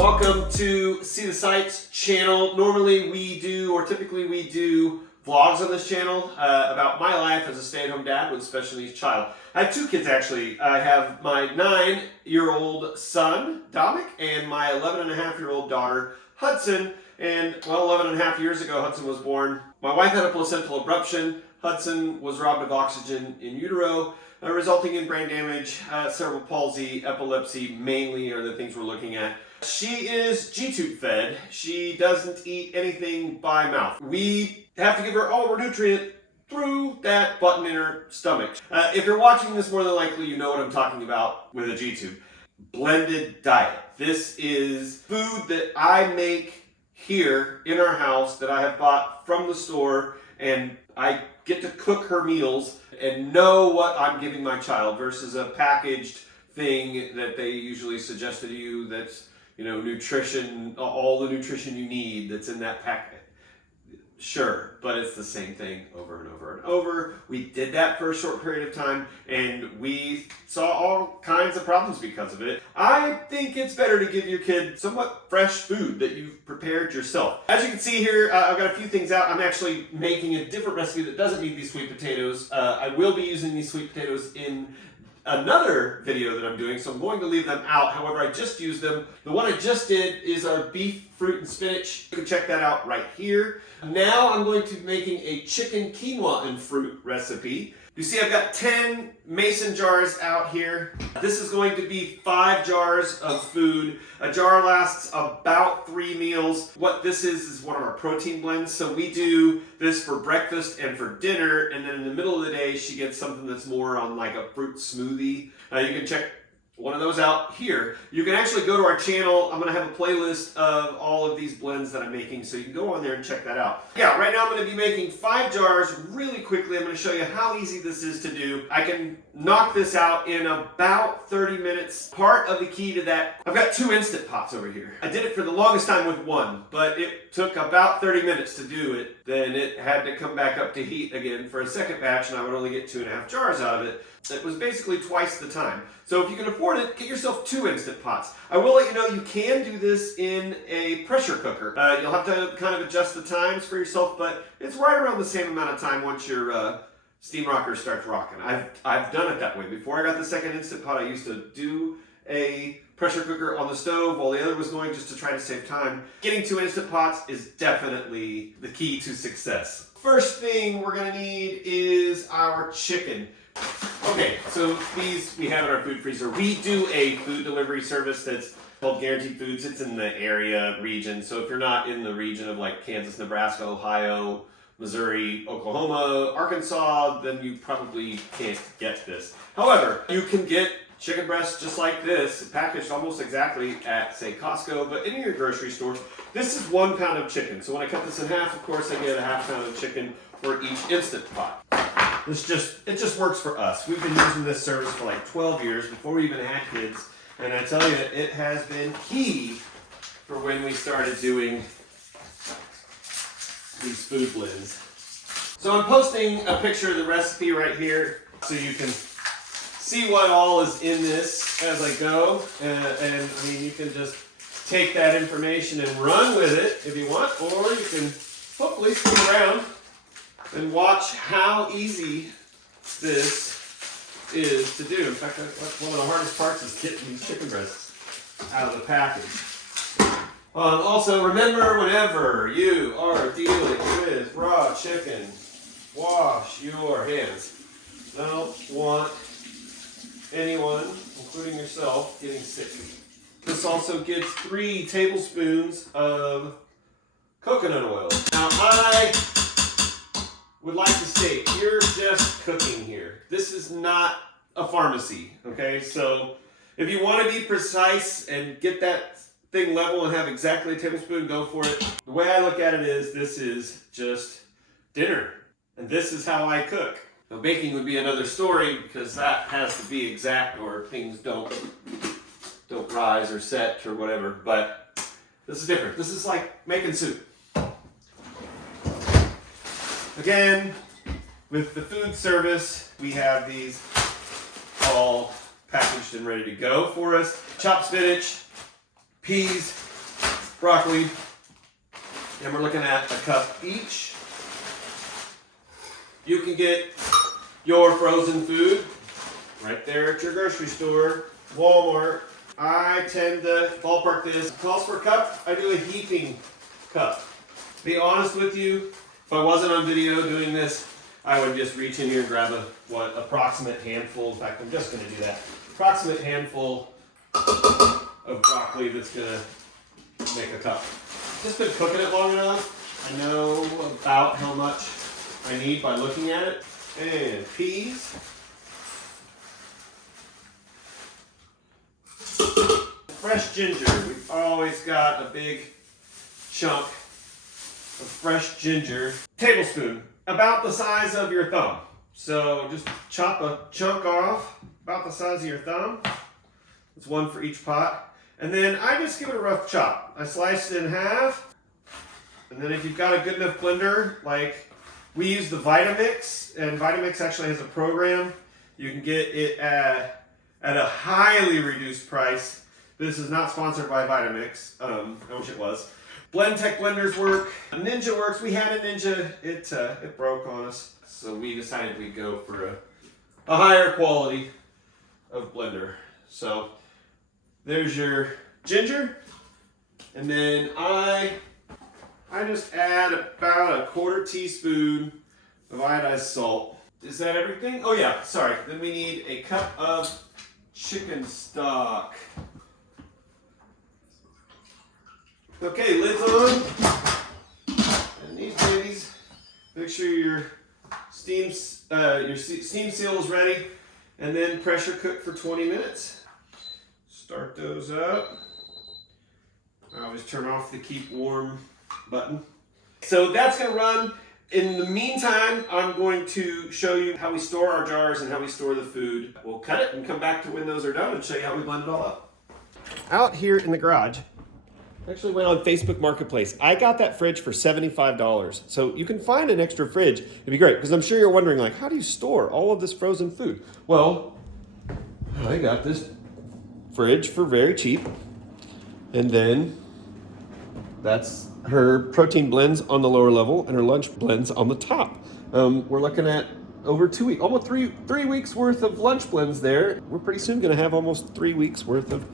Welcome to See the Sights channel. Normally we do, or typically we do, vlogs on this channel about my life as a stay-at-home dad with a special needs child. I have two kids actually. I have my 9-year-old son, Dominic, and my 11-and-a-half-year-old daughter, Hudson. And, well, 11 and a half years ago, Hudson was born. My wife had a placental abruption. Hudson was robbed of oxygen in utero, resulting in brain damage, cerebral palsy, epilepsy, mainly are the things we're looking at. She is G-tube fed. She doesn't eat anything by mouth. We have to give her all of her nutrient through that button in her stomach. If you're watching this, more than likely you know what I'm talking about with a G-tube. Blended diet. This is food that I make here in our house that I have bought from the store, and I get to cook her meals and know what I'm giving my child versus a packaged thing that they usually suggest to you that's, you know, nutrition, all the nutrition you need that's in that packet. Sure, but it's the same thing over and over and over. We did that for a short period of time and we saw all kinds of problems because of it. I think it's better to give your kid somewhat fresh food that you've prepared yourself. As you can see here, I've got a few things out. I'm actually making a different recipe that doesn't need these sweet potatoes. I will be using these sweet potatoes in another video that I'm doing, so I'm going to leave them out. However, I just used them. The one I just did is our beef, fruit, and spinach. You can check that out right here. Now I'm going to be making a chicken quinoa and fruit recipe. You see I've got 10 mason jars out here. This is going to be 5 jars of food. A jar lasts about 3 meals. What this is one of our protein blends. So we do this for breakfast and for dinner, and then in the middle of the day she gets something that's more on like a fruit smoothie. You can check one of those out here. You can actually go to our channel. I'm going to have a playlist of all of these blends that I'm making, so you can go on there and check that out. Yeah, right now I'm going to be making 5 jars really quickly. I'm going to show you how easy this is to do. I can knock this out in about 30 minutes. Part of the key to that, I've got 2 Instant Pots over here. I did it for the longest time with one, but it took about 30 minutes to do it. Then it had to come back up to heat again for a second batch, and I would only get 2.5 jars out of it. It was basically twice the time. So if you can afford it, get yourself 2 Instant Pots. I will let you know you can do this in a pressure cooker. You'll have to kind of adjust the times for yourself, but it's right around the same amount of time once your steam rocker starts rocking. I've done it that way. Before I got the second Instant Pot, I used to do a pressure cooker on the stove while the other was going, just to try to save time. Getting 2 Instant Pots is definitely the key to success. First thing we're gonna need is our chicken. Okay, so these we have in our food freezer. We do a food delivery service that's called Guaranteed Foods. It's in the area region. So if you're not in the region of like Kansas, Nebraska, Ohio, Missouri, Oklahoma, Arkansas, then you probably can't get this. However, you can get chicken breasts just like this, packaged almost exactly at, say, Costco, but in your grocery store. This is 1 pound of chicken. So when I cut this in half, of course, I get a ½ pound of chicken for each Instant Pot. It just works for us. We've been using this service for like 12 years before we even had kids, and I tell you, it has been key for when we started doing these food blends. So I'm posting a picture of the recipe right here so you can see what all is in this as I go, and I mean, you can just take that information and run with it if you want, or you can hopefully stick around and watch how easy this is to do. In fact, one of the hardest parts is getting these chicken breasts out of the package. Also, remember, whenever you are dealing with raw chicken, wash your hands. Don't want anyone, including yourself, getting sick. This also gets 3 tablespoons of coconut oil. Now, I would like to state, you're just cooking here. This is not a pharmacy, okay? So if you want to be precise and get that thing level and have exactly a tablespoon, go for it. The way I look at it is, this is just dinner, and this is how I cook. Now, baking would be another story because that has to be exact, or things don't rise or set or whatever, but this is different. This is like making soup. Again, with the food service, we have these all packaged and ready to go for us. Chopped spinach, peas, broccoli, and we're looking at a cup each. You can get your frozen food right there at your grocery store, Walmart. I tend to ballpark this. It calls for a cup. I do a heaping cup. To be honest with you, if I wasn't on video doing this, I would just reach in here and grab a approximate handful. In fact, I'm just going to do that. Approximate handful of broccoli that's going to make a cup. Just been cooking it long enough. I know about how much I need by looking at it. And peas. Fresh ginger. We've always got a big chunk of fresh ginger. Tablespoon, about the size of your thumb. So just chop a chunk off about the size of your thumb. It's one for each pot. And then I just give it a rough chop. I slice it in half. And then if you've got a good enough blender, like we use the Vitamix, and Vitamix actually has a program. You can get it at a highly reduced price. This is not sponsored by Vitamix. I wish it was. BlendTech blenders work. Ninja works. We had a Ninja. It broke on us. So we decided we'd go for a higher quality of blender. So there's your ginger. And then I just add about a 1/4 teaspoon of iodized salt. Is that everything? Oh yeah, sorry. Then we need a cup of chicken stock. Okay, lids on. And these babies, make sure your steam seal is ready, and then pressure cook for 20 minutes. Start those up. I always turn off the keep warm button. So that's going to run. In the meantime, I'm going to show you how we store our jars and how we store the food. We'll cut it and come back to when those are done and show you how we blend it all up. Out here in the garage, I actually went on Facebook Marketplace. I got that fridge for $75. So you can find an extra fridge. It'd be great, because I'm sure you're wondering, like, how do you store all of this frozen food? Well, I got this fridge for very cheap. And then that's her protein blends on the lower level and her lunch blends on the top. We're looking at over 2 weeks, almost three weeks worth of lunch blends there. We're pretty soon going to have almost 3 weeks worth of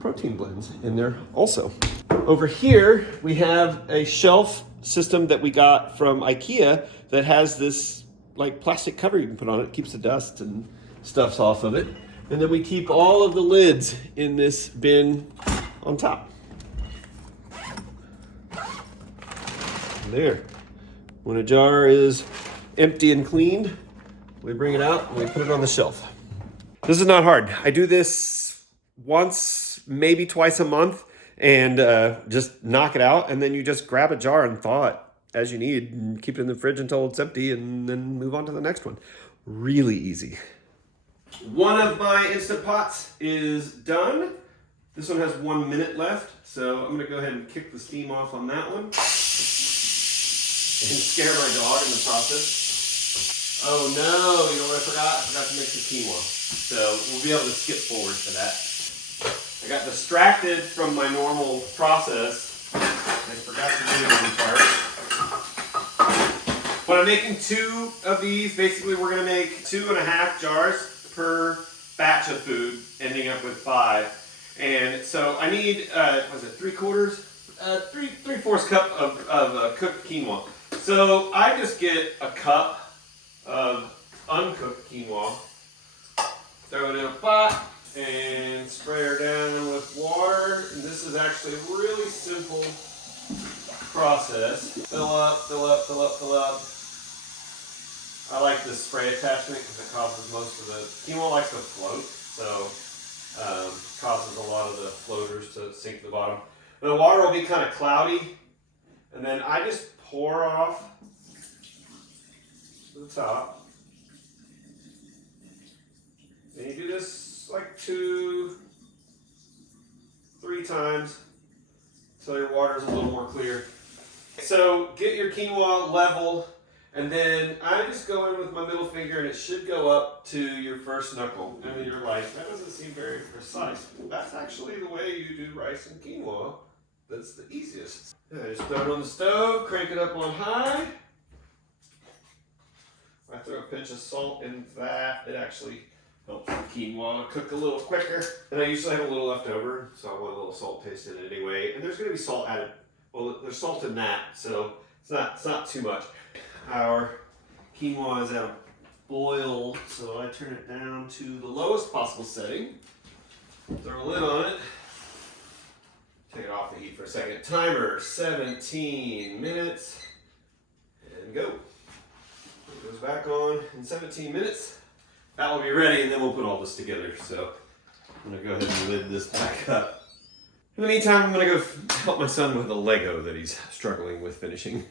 protein blends in there also. Over here, we have a shelf system that we got from IKEA that has this like plastic cover you can put on it. It keeps the dust and stuff off of it. And then we keep all of the lids in this bin on top. There. When a jar is empty and cleaned, we bring it out and we put it on the shelf. This is not hard. I do this once, maybe twice a month, and just knock it out, and then you just grab a jar and thaw it as you need and keep it in the fridge until it's empty, and then move on to the next one. Really easy. One of my Instant Pots is done. This one has 1 minute left, so I'm gonna go ahead and kick the steam off on that one. And scare my dog in the process. Oh no, you know what I forgot? I forgot to mix the quinoa. So we'll be able to skip forward to that. I got distracted from my normal process. I forgot to do one part. When I'm making 2 of these, basically we're going to make 2.5 jars per batch of food, ending up with 5. And so I need, was it 3/4? 3/4 cup of cooked quinoa. So I just get a cup of uncooked quinoa, throw it in a pot, and spray her down with water. And this is actually a really simple process. Fill up, fill up, fill up, fill up. I like this spray attachment because it causes most of the quinoa likes to float, so causes a lot of the floaters to sink to the bottom. The water will be kind of cloudy, and then I just pour off to the top. And you do this like 2-3 times until your water is a little more clear. So get your quinoa level, and then I just go in with my middle finger, and it should go up to your first knuckle. And then you're like, that doesn't seem very precise. That's actually the way you do rice and quinoa That's the easiest. Yeah, just throw it on the stove, crank it up on high. I throw a pinch of salt in that. It actually helps the quinoa cook a little quicker. And I usually have a little left over, so I want a little salt taste in it anyway. And there's going to be salt added. Well, there's salt in that, so it's not too much. Our quinoa is at a boil, so I turn it down to the lowest possible setting. Throw a lid on it. Take it off the heat for a second. Timer, 17 minutes. And go. It goes back on in 17 minutes. That will be ready, and then we'll put all this together. So I'm going to go ahead and lid this back up. In the meantime, I'm going to go help my son with a Lego that he's struggling with finishing.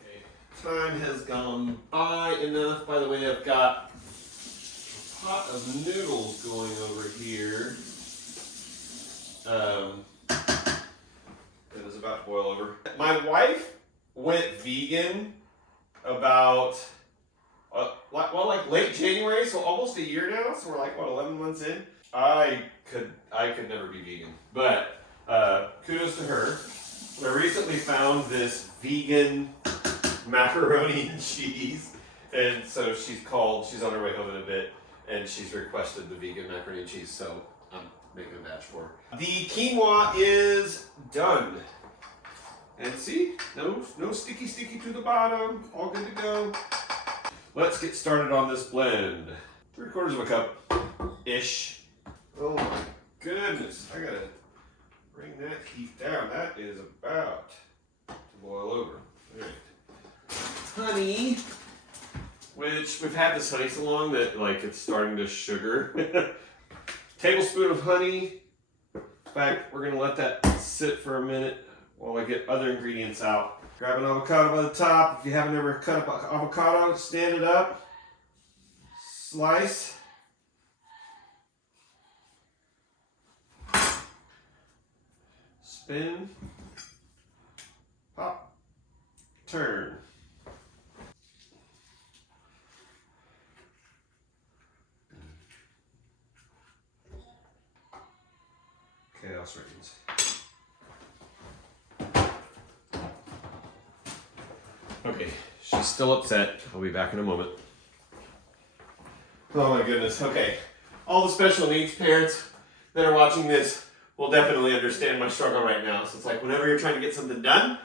Okay. Time has gone by enough. By the way, I've got a pot of noodles going over here. It is about to boil over. My wife went vegan about like late January, so almost a year now. So we're like 11 months in. I could never be vegan, but kudos to her. I recently found this vegan macaroni and cheese, and so she's on her way home in a bit, and she's requested the vegan macaroni and cheese. So I'm making a batch for her. The quinoa is done. And see, no sticky to the bottom, all good to go. Let's get started on this blend. 3/4 of a cup-ish. Oh my goodness, I gotta bring that heat down. That is about to boil over. All right. Honey, which we've had this honey so long that like it's starting to sugar. Tablespoon of honey. In fact, we're gonna let that sit for a minute while I get other ingredients out. Grab an avocado by the top. If you haven't ever cut up an avocado, stand it up. Slice. Spin. Pop. Turn. Chaos reigns. Okay, she's still upset. I'll be back in a moment. Oh my goodness, okay. All the special needs parents that are watching this will definitely understand my struggle right now. So it's like whenever you're trying to get something done,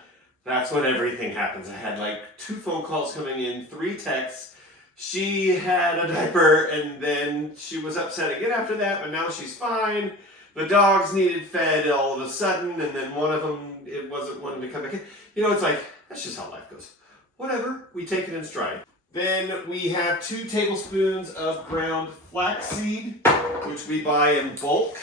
that's when everything happens. I had like 2 phone calls coming in, 3 texts. She had a diaper and then she was upset again after that, but now she's fine. The dogs needed fed all of a sudden, and then one of them, it wasn't wanting to come back in. You know, it's like, that's just how life goes. Whatever, we take it in stride. Then we have 2 tablespoons of ground flaxseed, which we buy in bulk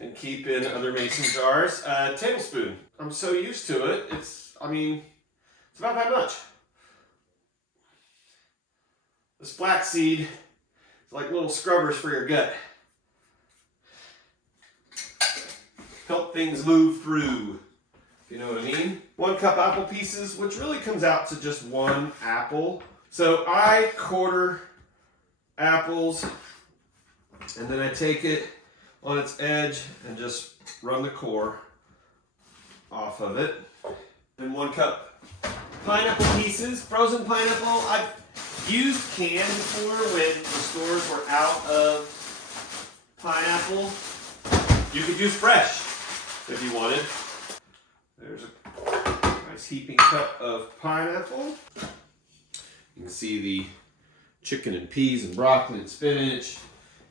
and keep in other mason jars. Tablespoon. I'm so used to it. It's about that much. This flaxseed is like little scrubbers for your gut. Help things move through. You know what I mean? 1 cup apple pieces, which really comes out to just 1 apple. So I quarter apples, and then I take it on its edge and just run the core off of it. Then 1 cup pineapple pieces, frozen pineapple. I've used canned before when the stores were out of pineapple. You could use fresh if you wanted. There's a nice heaping cup of pineapple. You can see the chicken and peas and broccoli and spinach,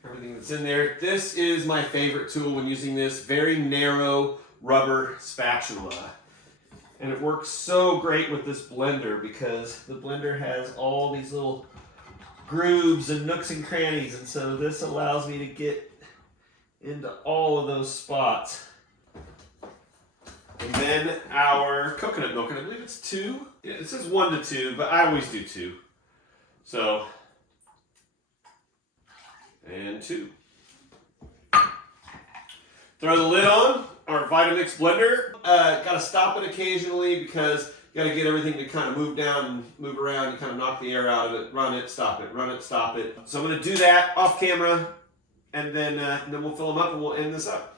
everything that's in there. This is my favorite tool when using this very narrow rubber spatula. And it works so great with this blender because the blender has all these little grooves and nooks and crannies, and so this allows me to get into all of those spots. And then our coconut milk, and I believe it's 2. Yeah, it says 1 to 2, but I always do 2. So, and 2. Throw the lid on our Vitamix blender. Gotta stop it occasionally because you gotta get everything to kind of move down and move around. You kind of knock the air out of it. Run it, stop it, run it, stop it. So I'm gonna do that off camera, and then we'll fill them up and we'll end this up.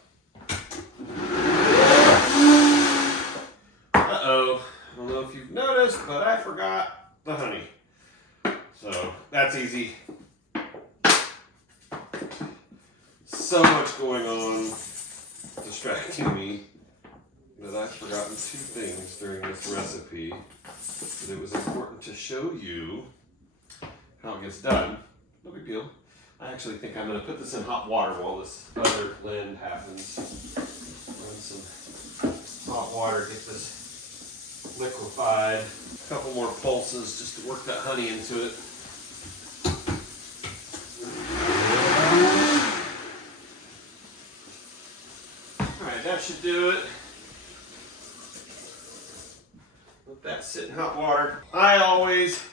don't know if you've noticed, but I forgot the honey. So that's easy. So much going on distracting me that I've forgotten 2 things during this recipe. But it was important to show you how it gets done. No big deal. I actually think I'm going to put this in hot water while this other blend happens. Run some hot water, get this liquefied. A couple more pulses just to work that honey into it. Alright, that should do it. Let that sit in hot water. I always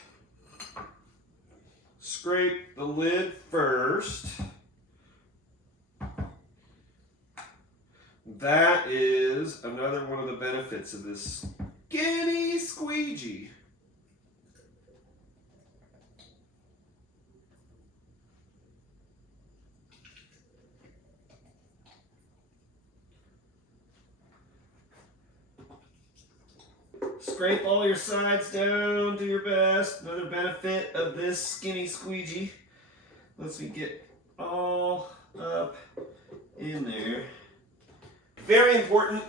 scrape the lid first. That is another one of the benefits of this skinny squeegee. Scrape all your sides down, do your best. Another benefit of this skinny squeegee lets me get all up in there. Very important,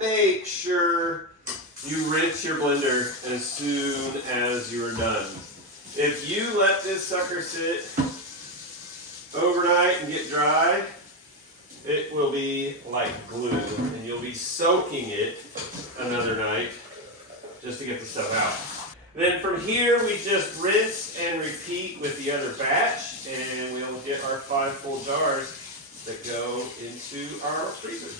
make sure you rinse your blender as soon as you're done. If you let this sucker sit overnight and get dry, it will be like glue, and you'll be soaking it another night just to get the stuff out. Then from here, we just rinse and repeat with the other batch, and we'll get our 5 full jars that go into our freezer.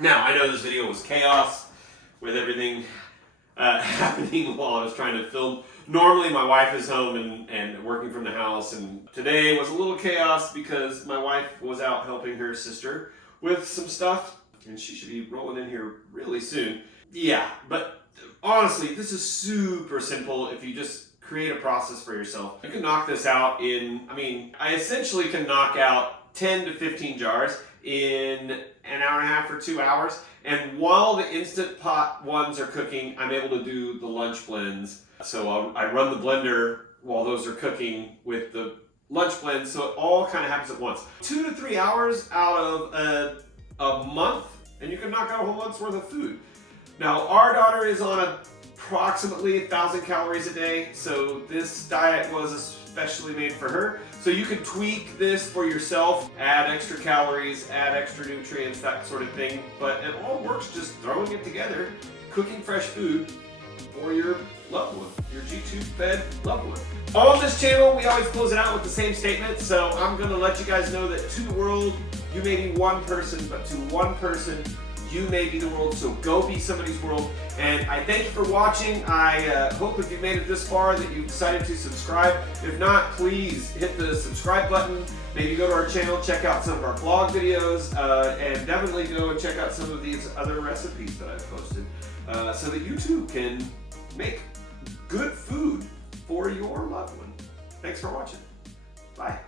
Now, I know this video was chaos with everything happening while I was trying to film. Normally, my wife is home and working from the house, and today was a little chaos because my wife was out helping her sister with some stuff, and she should be rolling in here really soon. Yeah, but honestly, this is super simple if you just create a process for yourself. You can knock this out in, I essentially can knock out 10 to 15 jars in an hour and a half or 2 hours. And while the Instant Pot ones are cooking, I'm able to do the lunch blends. So I run the blender while those are cooking with the lunch blends, so it all kind of happens at once. 2 to 3 hours out of a month, and you can knock out a whole month's worth of food. Now, our daughter is on approximately 1,000 calories a day, so this diet was especially made for her. So you can tweak this for yourself, add extra calories, add extra nutrients, that sort of thing. But it all works just throwing it together, cooking fresh food for your loved one, your G2 fed loved one. On this channel, we always close it out with the same statement, so I'm gonna let you guys know that to the world, you may be one person, but to one person, you may be the world, so go be somebody's world. And I thank you for watching. I hope if you've made it this far that you've decided to subscribe. If not, please hit the subscribe button. Maybe go to our channel, check out some of our vlog videos, and definitely go and check out some of these other recipes that I've posted, so that you too can make good food for your loved one. Thanks for watching. Bye.